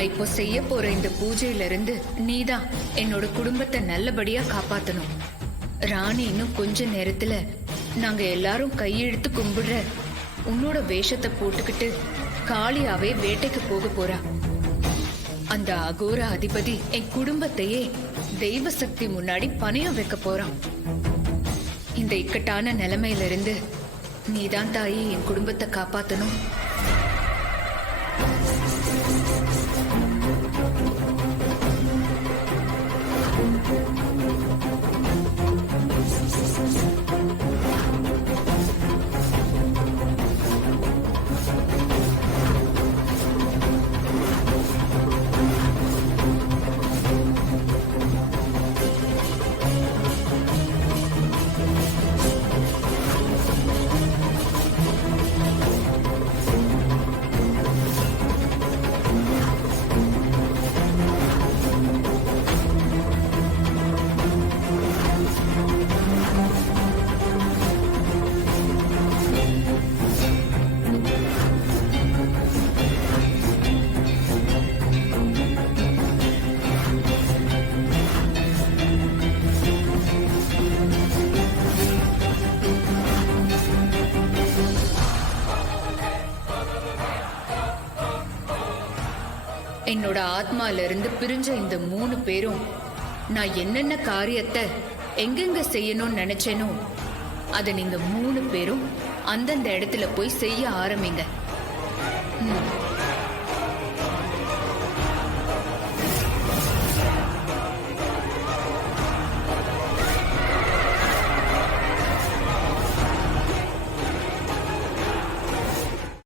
நான் இப்போ செய்ய போற இந்த பூஜையில இருந்து நீதான் என்னோட குடும்பத்தை நல்லபடியா காப்பாத்தணும். ராணி இன்னும் கொஞ்ச நேரத்துல நாங்க எல்லாரும் கையெழுத்து கும்பிடுற உன்னோட வேஷத்தை போட்டுக்கிட்டு காளியாவே வேட்டைக்கு போக போறா. அந்த அகோர அதிபதி என் குடும்பத்தையே தெய்வ சக்தி முன்னாடி பணியம் வைக்க போறான். இந்த இக்கட்டான நிலைமையில இருந்து நீதான் தாயி என் குடும்பத்தை காப்பாத்தணும். என்னோட ஆத்மால இருந்து பிரிஞ்ச இந்த 3 பேரும் நான் என்னென்ன காரியத்தை எங்கெங்க செய்யணும்னு நினைச்சேனோ அதை நீங்க 3 பேரும் அந்தந்த இடத்துல போய் செய்ய ஆரம்பிங்க.